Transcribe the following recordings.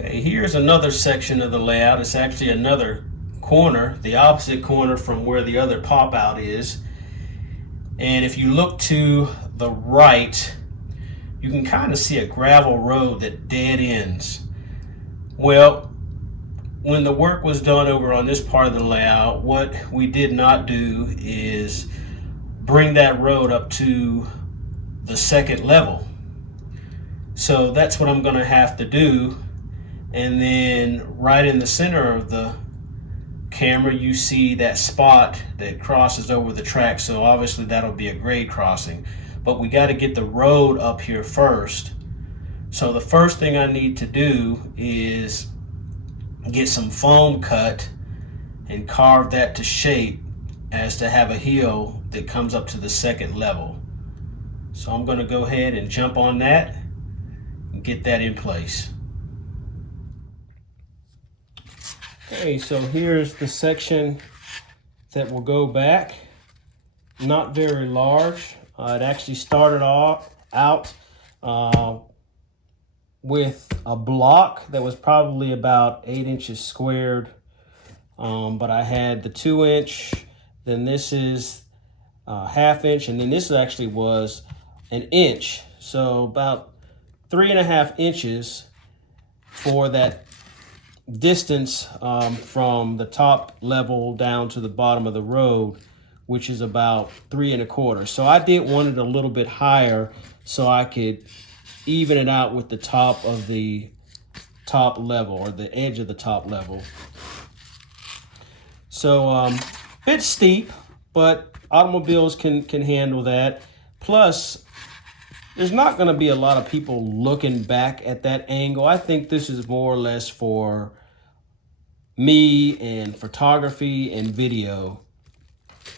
Okay, here's another section of the layout. It's actually another corner, the opposite corner from where the other pop out is. And if you look to the right, you can kind of see a gravel road that dead ends. Well, when the work was done over on this part of the layout, what we did not do is bring that road up to the second level. So that's what I'm going to have to do. And then right in the center of the camera, you see that spot that crosses over the track. So obviously that'll be a grade crossing, but we got to get the road up here first. So the first thing I need to do is get some foam cut and carve that to shape as to have a hill that comes up to the second level. So I'm going to go ahead and jump on that and get that in place. Okay, so here's the section that will go back. Not very large. It actually started out with a block that was probably about 8 inches squared. But I had the 2-inch, then this is ½ inch, and then this actually was an inch. So about 3.5 inches for that distance from the top level down to the bottom of the road, which is about 3.25. So I did want it a little bit higher so I could even it out with the top of the top level, or the edge of the top level. So bit steep, but automobiles can handle that. Plus, there's not going to be a lot of people looking back at that angle. I think this is more or less for me and photography and video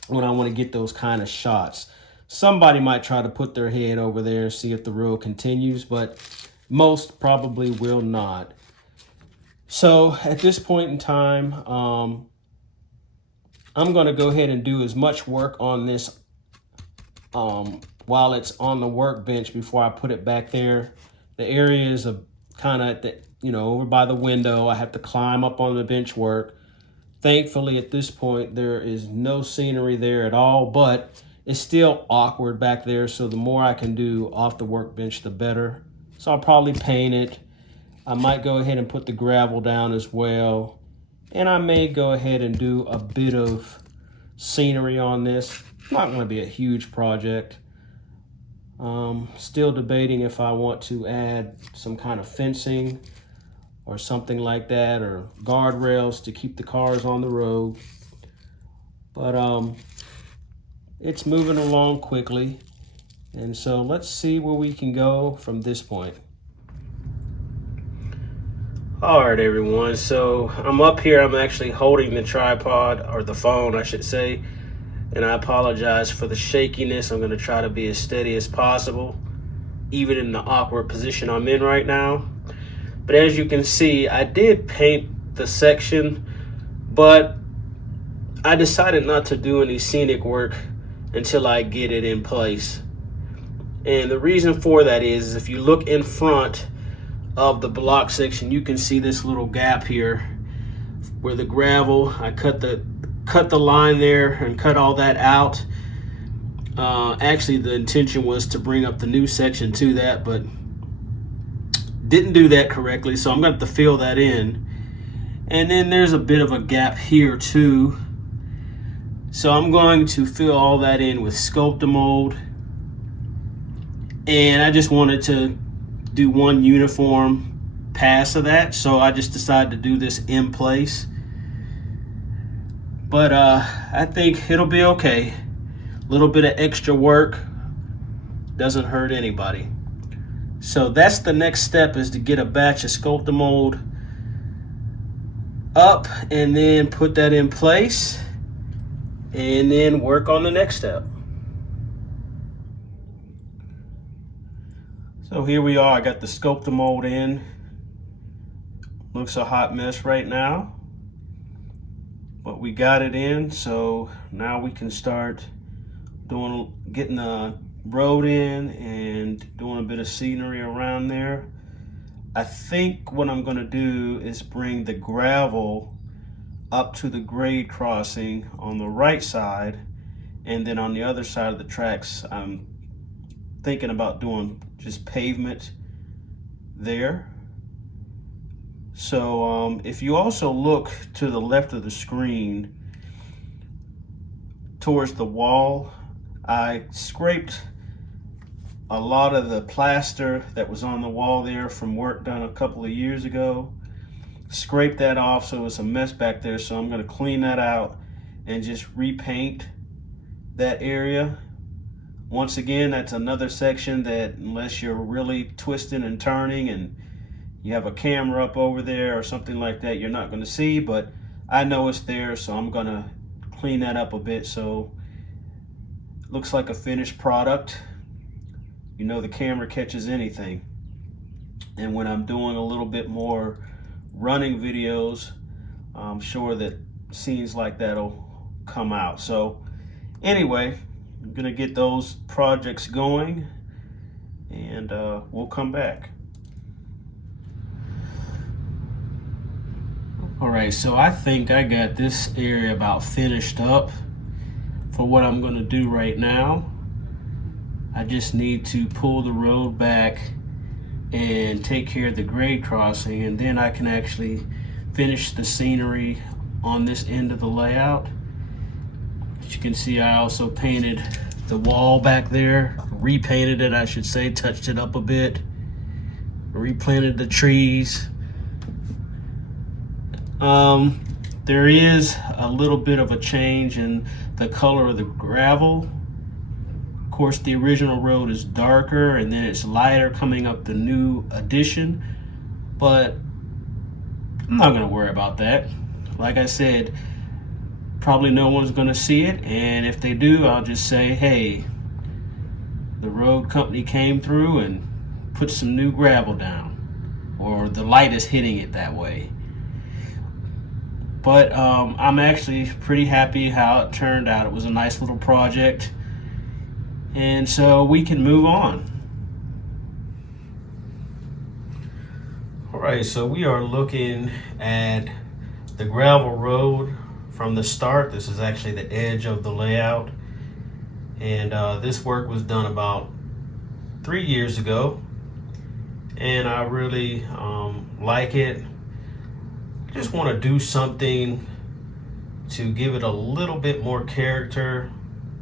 when I want to get those kind of shots. Somebody might try to put their head over there and see if the road continues, but most probably will not. So at this point in time, I'm going to go ahead and do as much work on this while it's on the workbench before I put it back there. The areas of kind of at the, over by the window, I have to climb up on the bench work. Thankfully, at this point, there is no scenery there at all, but it's still awkward back there. So the more I can do off the workbench, the better. So I'll probably paint it. I might go ahead and put the gravel down as well. And I may go ahead and do a bit of scenery on this. Not going to be a huge project. Still debating if I want to add some kind of fencing or something like that, or guardrails to keep the cars on the road. But it's moving along quickly. And so let's see where we can go from this point. All right, everyone. So I'm up here. I'm actually holding the tripod, or the phone, I should say. And I apologize for the shakiness. I'm going to try to be as steady as possible, even in the awkward position I'm in right now. But as you can see, I did paint the section, but I decided not to do any scenic work until I get it in place. And the reason for that is if you look in front of the block section, you can see this little gap here where the gravel, I cut the line there and cut all that out. Actually, the intention was to bring up the new section to that, but didn't do that correctly, so I'm going to have to fill that in. And then there's a bit of a gap here too, so I'm going to fill all that in with Sculptamold. And I just wanted to do one uniform pass of that, so I just decided to do this in place. But I think it'll be okay. A little bit of extra work doesn't hurt anybody. So that's the next step, is to get a batch of Sculptamold up and then put that in place and then work on the next step. So here we are. I got the Sculptamold in. Looks a hot mess right now, but we got it in. So now we can start getting the road in and doing a bit of scenery around there. I think what I'm gonna do is bring the gravel up to the grade crossing on the right side, and then on the other side of the tracks, I'm thinking about doing just pavement there. So if you also look to the left of the screen towards the wall, I scraped a lot of the plaster that was on the wall there from work done a couple of years ago. Scrape that off, so it's a mess back there. So I'm going to clean that out and just repaint that area. Once again, that's another section that, unless you're really twisting and turning and you have a camera up over there or something like that, you're not going to see, but I know it's there, so I'm going to clean that up a bit so it looks like a finished product. You know, the camera catches anything. And when I'm doing a little bit more running videos, I'm sure that scenes like that'll come out. So anyway, I'm gonna get those projects going, and we'll come back. All right, so I think I got this area about finished up for what I'm gonna do right now. I just need to pull the road back and take care of the grade crossing, and then I can actually finish the scenery on this end of the layout. As you can see, I also painted the wall back there, repainted it, I should say, touched it up a bit, replanted the trees. There is a little bit of a change in the color of the gravel. Of course, the original road is darker and then it's lighter coming up the new addition, but I'm not gonna worry about that. Like I said, probably no one's gonna see it, and if they do, I'll just say, hey, the road company came through and put some new gravel down, or the light is hitting it that way. But I'm actually pretty happy how it turned out. It was a nice little project, and so we can move on. All right, so we are looking at the gravel road from the start. This is actually the edge of the layout, and this work was done about 3 years ago, and I really like it. Just want to do something to give it a little bit more character,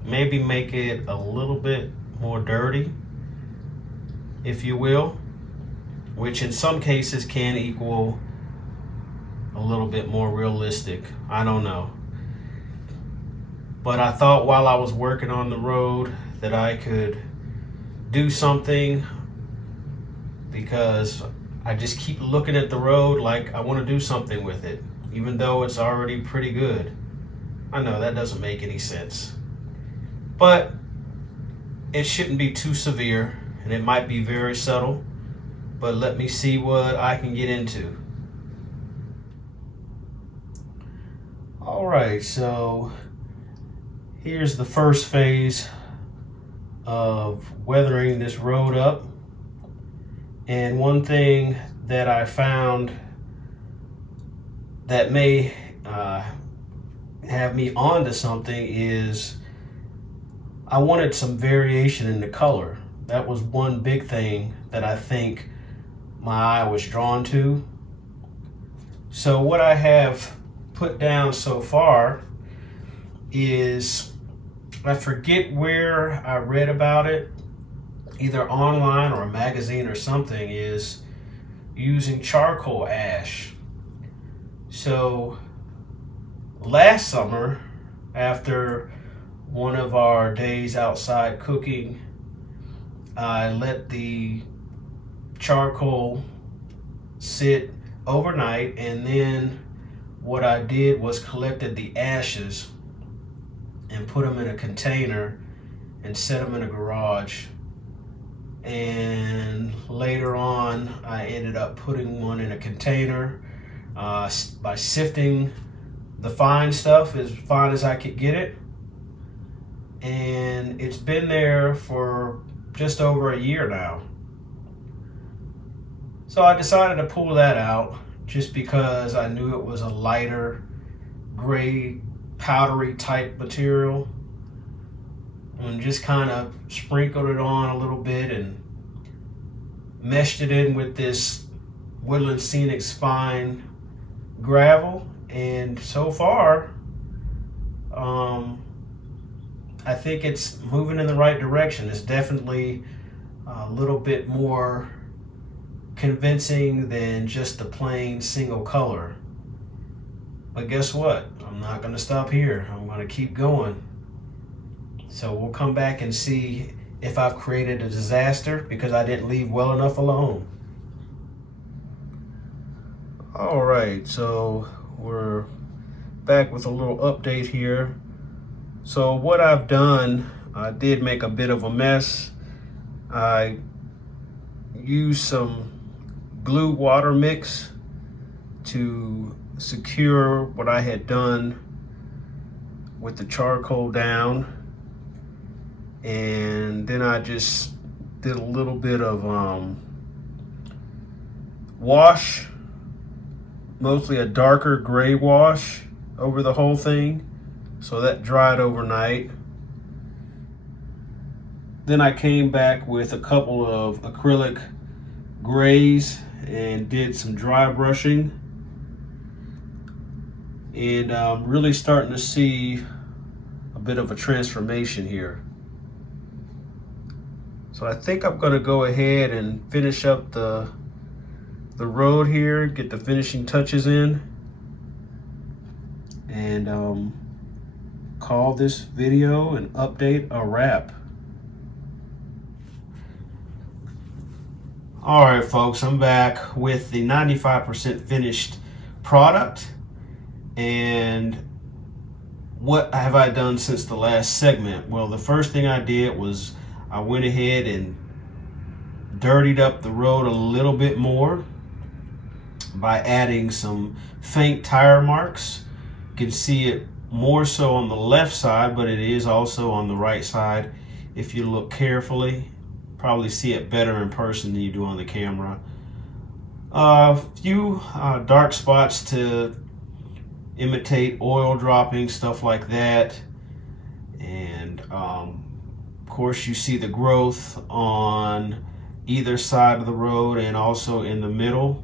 maybe make it a little bit more dirty, if you will, which in some cases can equal a little bit more realistic. I don't know. But I thought while I was working on the road that I could do something, because I just keep looking at the road like I want to do something with it, even though it's already pretty good. I know that doesn't make any sense, but it shouldn't be too severe, and it might be very subtle, but let me see what I can get into. All right, so here's the first phase of weathering this road up. And one thing that I found that may have me onto something is I wanted some variation in the color. That was one big thing that I think my eye was drawn to. So what I have put down so far is, I forget where I read about it, either online or a magazine or something, is using charcoal ash. So last summer, after one of our days outside cooking, I let the charcoal sit overnight, and then what I did was collected the ashes and put them in a container and set them in a garage. And later on, I ended up putting one in a container by sifting the fine stuff as fine as I could get it. And it's been there for just over a year now. So I decided to pull that out just because I knew it was a lighter gray powdery type material, and just kind of sprinkled it on a little bit and meshed it in with this Woodland Scenic Spine gravel. And so far I think it's moving in the right direction. It's definitely a little bit more convincing than just the plain single color. But guess what? I'm not going to stop here. I'm going to keep going. So we'll come back and see if I've created a disaster because I didn't leave well enough alone. All right, so we're back with a little update here. So what I've done, I did make a bit of a mess. I used some glue water mix to secure what I had done with the charcoal down, and then I just did a little bit of wash, mostly a darker gray wash over the whole thing, so that dried overnight. Then I came back with a couple of acrylic grays and did some dry brushing, and I'm really starting to see a bit of a transformation here. So I think I'm going to go ahead and finish up the road here, get the finishing touches in, and call this video an update a wrap. All right, folks, I'm back with the 95% finished product. And what have I done since the last segment? Well, the first thing I did was I went ahead and dirtied up the road a little bit more by adding some faint tire marks. You can see it more so on the left side, but it is also on the right side if you look carefully. Probably see it better in person than you do on the camera. A few dark spots to imitate oil dropping, stuff like that. And of course you see the growth on either side of the road and also in the middle.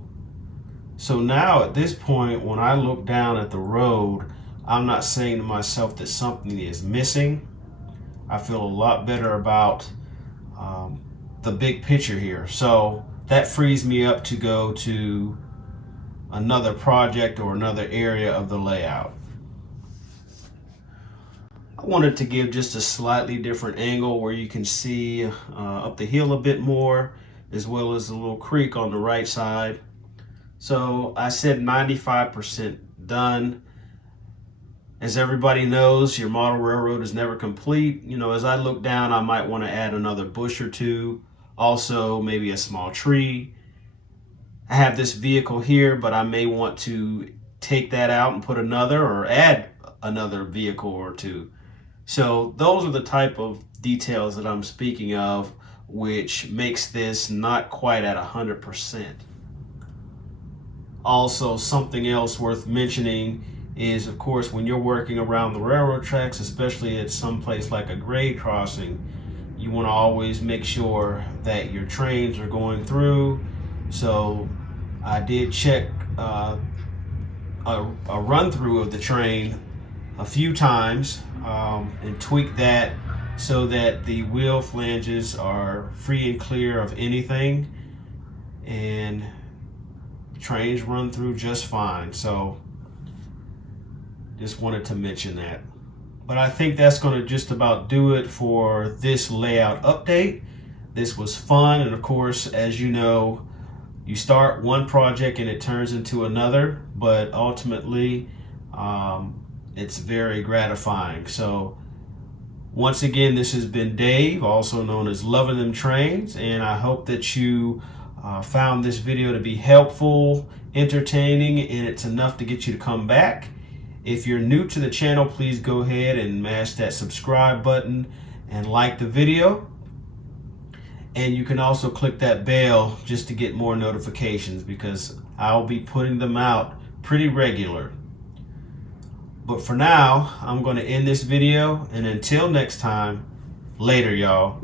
So now at this point, when I look down at the road, I'm not saying to myself that something is missing. I feel a lot better about the big picture here. So that frees me up to go to another project or another area of the layout. I wanted to give just a slightly different angle where you can see up the hill a bit more, as well as the little creek on the right side. So I said 95% done. As everybody knows, your model railroad is never complete. You know, as I look down, I might want to add another bush or two, also maybe a small tree. I have this vehicle here, but I may want to take that out and put another, or add another vehicle or two. So those are the type of details that I'm speaking of, which makes this not quite at 100%. Also, something else worth mentioning is, of course, when you're working around the railroad tracks, especially at some place like a grade crossing, you want to always make sure that your trains are going through. So I did check a run through of the train a few times and tweak that so that the wheel flanges are free and clear of anything, and trains run through just fine. So just wanted to mention that. But I think that's going to just about do it for this layout update. This was fun, and of course, as you know, you start one project and it turns into another, but ultimately it's very gratifying. So once again, this has been Dave, also known as Loving Them Trains, and I hope that you found this video to be helpful, entertaining, and it's enough to get you to come back. If you're new to the channel, please go ahead and mash that subscribe button and like the video. And you can also click that bell just to get more notifications, because I'll be putting them out pretty regular. But for now, I'm going to end this video, and until next time, later y'all.